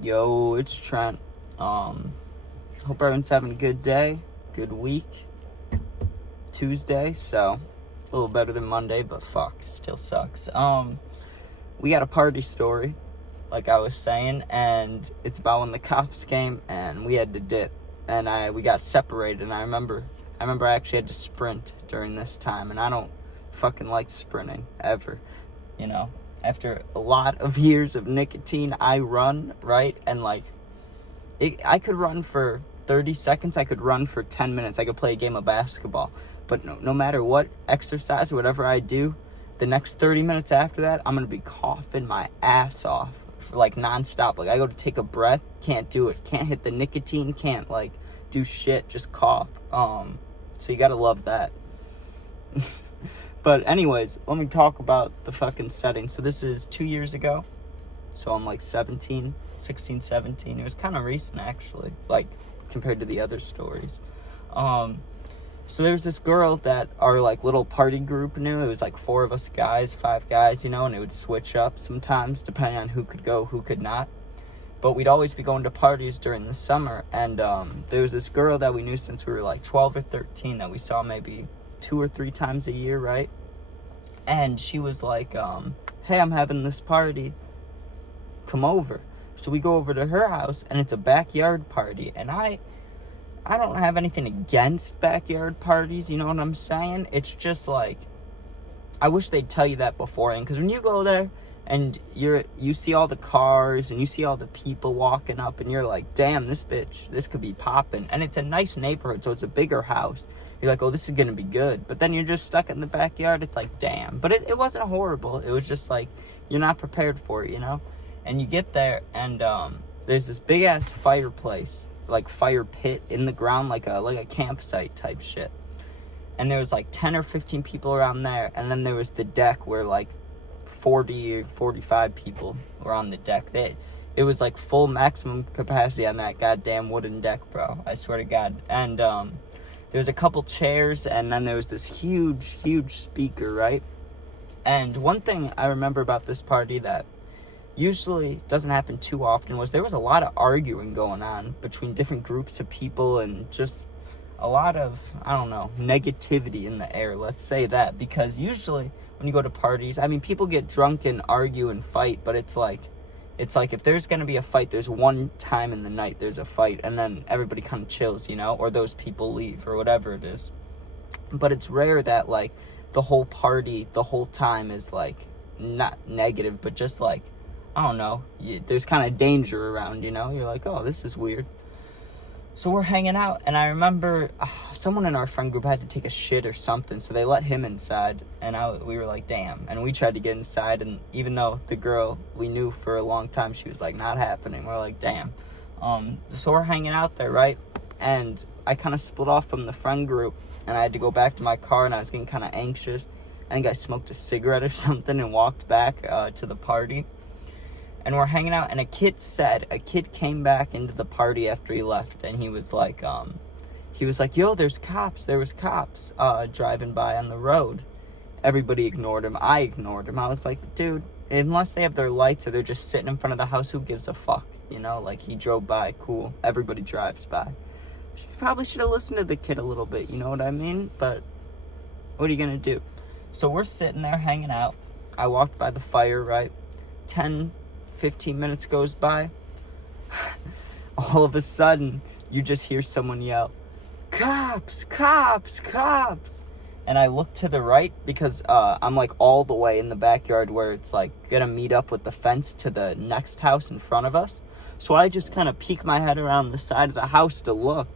Yo, it's Trent. Hope everyone's having a good day, good week. Tuesday, so a little better than Monday, but fuck, still sucks. We got a party story, like I was saying, and it's about when the cops came and we had to dip, and we got separated. And I remember I actually had to sprint during this time, and I don't fucking like sprinting ever, you know. After a lot of years of nicotine, I run, right? And I could run for 30 seconds, I could run for 10 minutes, I could play a game of basketball. But no matter what exercise, whatever I do, the next 30 minutes after that, I'm going to be coughing my ass off for nonstop. I go to take a breath, can't do it. Can't hit the nicotine, can't do shit, just cough. So you got to love that. But anyways, let me talk about the fucking setting. So this is 2 years ago. So I'm 16, 17. It was kind of recent, actually, compared to the other stories. So there was this girl that our little party group knew. It was 4 of us guys, 5 guys, and it would switch up sometimes depending on who could go, who could not. But we'd always be going to parties during the summer. And there was this girl that we knew since we were 12 or 13 that we saw maybe 2 or 3 times a year, right? And she was hey, I'm having this party, come over. So we go over to her house, and it's a backyard party. And I don't have anything against backyard parties, you know what I'm saying? It's just I wish they'd tell you that beforehand, because when you go there and you see all the cars and you see all the people walking up, and you're like, damn, this could be popping. And it's a nice neighborhood, so it's a bigger house. You're like, oh, this is gonna be good. But then you're just stuck in the backyard. It's damn. But it wasn't horrible. It was just you're not prepared for it, you know? And you get there, and there's this big ass fireplace, fire pit in the ground, like a campsite type shit. And there was 10 or 15 people around there. And then there was the deck where 40 or 45 people were on the deck. It was full maximum capacity on that goddamn wooden deck, bro. I swear to God. And there was a couple chairs, and then there was this huge speaker, right? And one thing I remember about this party that usually doesn't happen too often was there was a lot of arguing going on between different groups of people, and just a lot of, I don't know, negativity in the air, let's say that. Because usually when you go to parties, I mean, people get drunk and argue and fight, but it's if there's gonna be a fight, there's one time in the night there's a fight, and then everybody kind of chills, or those people leave, or whatever it is. But it's rare that the whole party the whole time is not negative, but just I don't know, there's kind of danger around, you're like, oh, this is weird. So we're hanging out, and I remember someone in our friend group had to take a shit or something, so they let him inside, and we were like, damn. And we tried to get inside, and even though the girl we knew for a long time, she was not happening, we're like, damn. So we're hanging out there, right? And I kind of split off from the friend group, and I had to go back to my car, and I was getting kind of anxious. I think I smoked a cigarette or something and walked back to the party. And we're hanging out, and a kid came back into the party after he left, and he was like, yo, there was cops driving by on the road. Everybody ignored him. I ignored him. I was like, dude, unless they have their lights or they're just sitting in front of the house, who gives a fuck? He drove by, cool. Everybody drives by. Probably should have listened to the kid a little bit, you know what I mean? But what are you gonna do? So we're sitting there hanging out. I walked by the fire, right? 15 minutes goes by. All of a sudden, you just hear someone yell, cops, cops, cops. And I look to the right because I'm all the way in the backyard where it's gonna meet up with the fence to the next house in front of us. So I just kind of peek my head around the side of the house to look.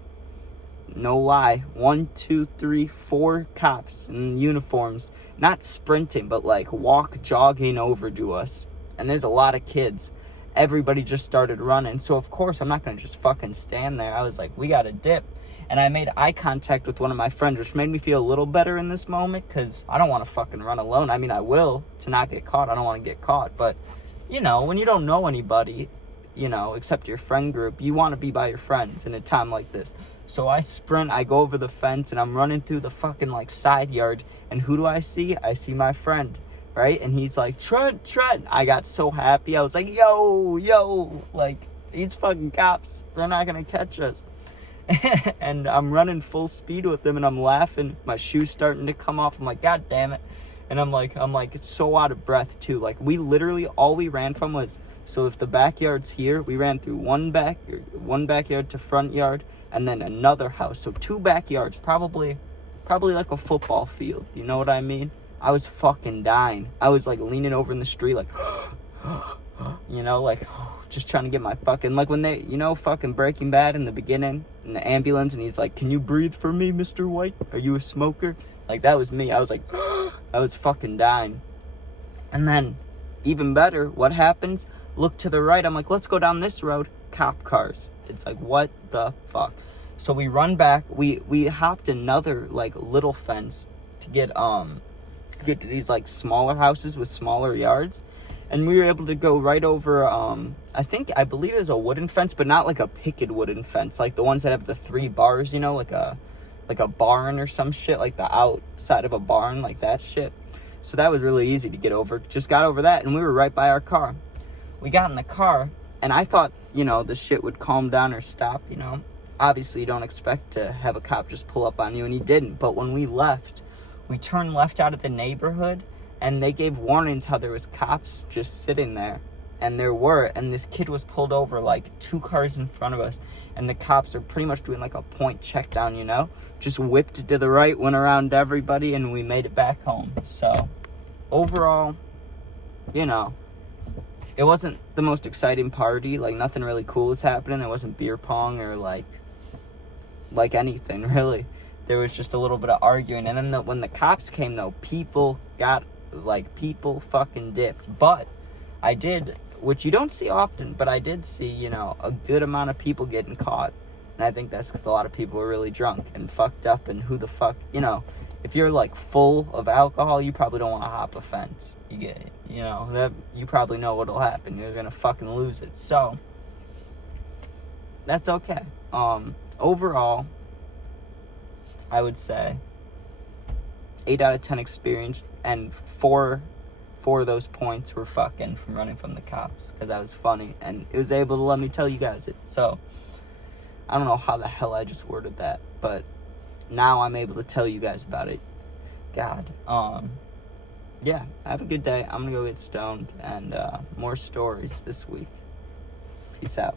No lie, 1, 2, 3, 4 cops in uniforms, not sprinting, but jogging over to us. And there's a lot of kids. Everybody just started running. So of course I'm not gonna just fucking stand there. I was like, we gotta dip. And I made eye contact with one of my friends, which made me feel a little better in this moment, because I don't want to fucking run alone. I mean, I will, to not get caught. I don't want to get caught. But, when you don't know anybody, except your friend group, you want to be by your friends in a time like this. So I sprint, I go over the fence, and I'm running through the fucking side yard. And who do I see? I see my friend. Right? And he's like, Trent. I got so happy. I was like, yo. these fucking cops, they're not gonna catch us. And I'm running full speed with them, and I'm laughing. My shoe's starting to come off. I'm like, God damn it. And I'm like, it's so out of breath too. Like, we literally, all we ran from was, so if the backyard's here, we ran through one backyard to front yard, and then another house. So 2 backyards, probably like a football field. You know what I mean? I was fucking dying. I was like leaning over in the street, like, you know, like, just trying to get my fucking, like when they, you know, fucking Breaking Bad in the beginning, in the ambulance, and he's like, can you breathe for me, Mr. White? Are you a smoker? Like, that was me. I was like, I was fucking dying. And then, even better, what happens? Look to the right. I'm like, let's go down this road. Cop cars. It's like, what the fuck? So we run back. We hopped another, like, little fence to get to these, like, smaller houses with smaller yards. And we were able to go right over, I believe it was a wooden fence, but not like a picket wooden fence, like the ones that have the 3 bars, you know, like a barn or some shit, like the outside of a barn, like that shit. So that was really easy to get over. Just got over that, and we were right by our car. We got in the car, and I thought, you know, the shit would calm down or stop, you know. Obviously, you don't expect to have a cop just pull up on you, and he didn't. But when we left, we turned left out of the neighborhood, and they gave warnings how there was cops just sitting there. And there were, and this kid was pulled over like 2 cars in front of us. And the cops are pretty much doing like a point check down, you know? Just whipped it to the right, went around everybody, and we made it back home. So, overall, you know, it wasn't the most exciting party. Like, nothing really cool was happening. There wasn't beer pong or like anything, really. There was just a little bit of arguing. And then when the cops came, though, people fucking dipped. But I did, which you don't see often, but I did see, you know, a good amount of people getting caught. And I think that's because a lot of people were really drunk and fucked up, and who the fuck, you know, if you're like full of alcohol, you probably don't want to hop a fence. You get it, you know, that you probably know what'll happen. You're gonna fucking lose it. So that's okay. Overall, I would say 8 out of 10 experience, and 4 of those points were fucking from running from the cops, because that was funny, and it was able to let me tell you guys it. So I don't know how the hell I just worded that, but now I'm able to tell you guys about it. God. Yeah, have a good day. I'm gonna go get stoned, and more stories this week. Peace out.